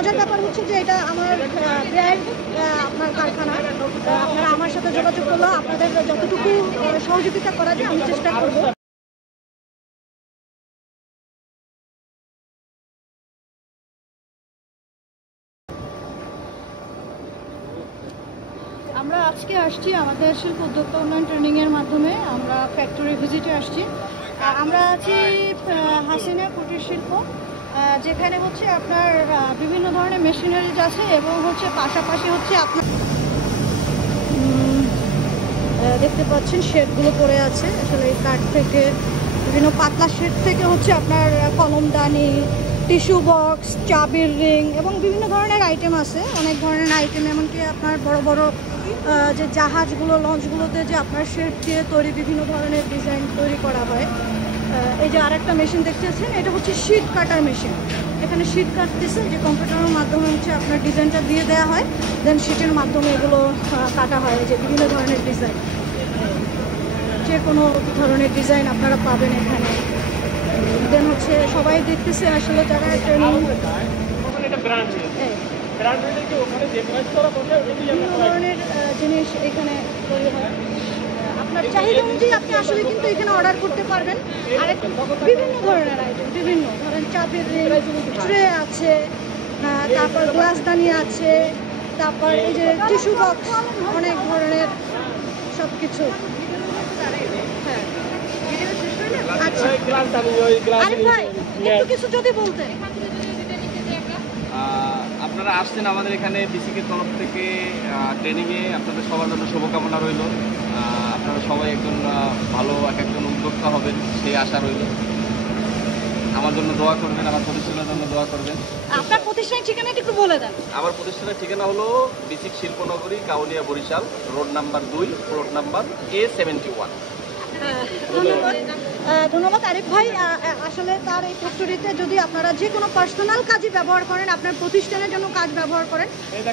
মজার ব্যাপার হচ্ছে যে এটা আমার ব্র্যান্ড, আপনার কারখানা। আপনারা আমার সাথে যোগাযোগ করলে আপনাদের যতটুকু সহযোগিতা করা যায় আমি চেষ্টা করব। আমরা আজকে আসছি আমাদের শিল্প উদ্যোক্তা উন্নয়ন ট্রেনিংয়ের মাধ্যমে। আমরা ফ্যাক্টরি ভিজিটে আসছি। আমরা আছি হাসিনা কুটির শিল্প, যেখানে হচ্ছে আপনার বিভিন্ন ধরনের মেশিনারিজ আছে এবং হচ্ছে পাশাপাশি হচ্ছে আপনার দেখতে পাচ্ছেন শেডগুলো পড়ে আছে। আসলে এই কাঠ থেকে বিভিন্ন পাতলা শেড থেকে হচ্ছে আপনার কলমদানি, টিস্যু বক্স, চাবির রিং এবং বিভিন্ন ধরনের আইটেম আছে। অনেক ধরনের আইটেম, এমনকি আপনার বড় বড় যে জাহাজগুলো, লঞ্চগুলোতে যে আপনার শেড দিয়ে তৈরি বিভিন্ন ধরনের ডিজাইন তৈরি করা হয়। এই যে আরেকটা মেশিন দেখতেছেন, এটা হচ্ছে শীট কাটার মেশিন। এখানে শীট কাটতেছে, যে কম্পিউটারের মাধ্যমে হচ্ছে আপনার ডিজাইনটা দিয়ে দেওয়া হয়, দেন শীটের মাধ্যমে এগুলো কাটা হয়। যে বিভিন্ন ধরনের ডিজাইন, যে কোনো ধরনের ডিজাইন আপনারা পাবেন এখানে। দেন হচ্ছে সবাই দেখতেছে আসলে যারা ট্রেনিং, বিভিন্ন ধরনের জিনিস এখানে তৈরি হয়। আপনার চাহিদা অনুযায়ী আপনি আসলে কিন্তু এখানে অর্ডার করতে পারবেন। আর বিভিন্ন ধরনের আইটেম, বিভিন্ন ধরেন চাবির ট্রে আছে, তারপর গ্লাসদানি আছে, তারপর এই যে টিস্যু বক্স, অনেক ধরনের সব কিছু। হ্যাঁ, আচ্ছা আরিফ ভাই একটু কিছু যদি বলতেন। আপনারা আসছেন আমাদের এখানে বিসিকের তরফ থেকে ট্রেনিংয়ে, আপনাদের সবার জন্য শুভকামনা রইল। আপনারা সবাই একজন ভালো একজন উদ্যোক্তা হবেন সেই আশা রইল। আমার জন্য দোয়া করবেন, আমার প্রতিষ্ঠানের জন্য দোয়া করবেন। আপনার প্রতিষ্ঠানের ঠিকানাটা একটু বলে দেন। আমার প্রতিষ্ঠানের ঠিকানা হলো বিসিক শিল্পনগরী, Kaunia, Barishal, road number 2, plot number A71। ধন্যবাদ আরিফ ভাই। আসলে তার এই ফ্যাক্টরিতে যদি আপনারা যে কোনো পার্সোনাল কাজে ব্যবহার করেন, আপনার প্রতিষ্ঠানের জন্য কাজ ব্যবহার করেন,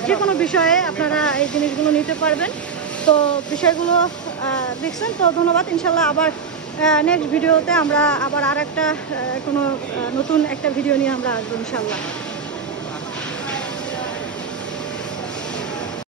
যে কোনো বিষয়ে আপনারা এই জিনিসগুলো নিতে পারবেন। তো বিষয়গুলো দেখছেন তো, ধন্যবাদ। ইনশাল্লাহ আবার নেক্সট ভিডিওতে আমরা আবার আর একটা কোনো নতুন একটা ভিডিও নিয়ে আমরা আসবো ইনশাল্লাহ।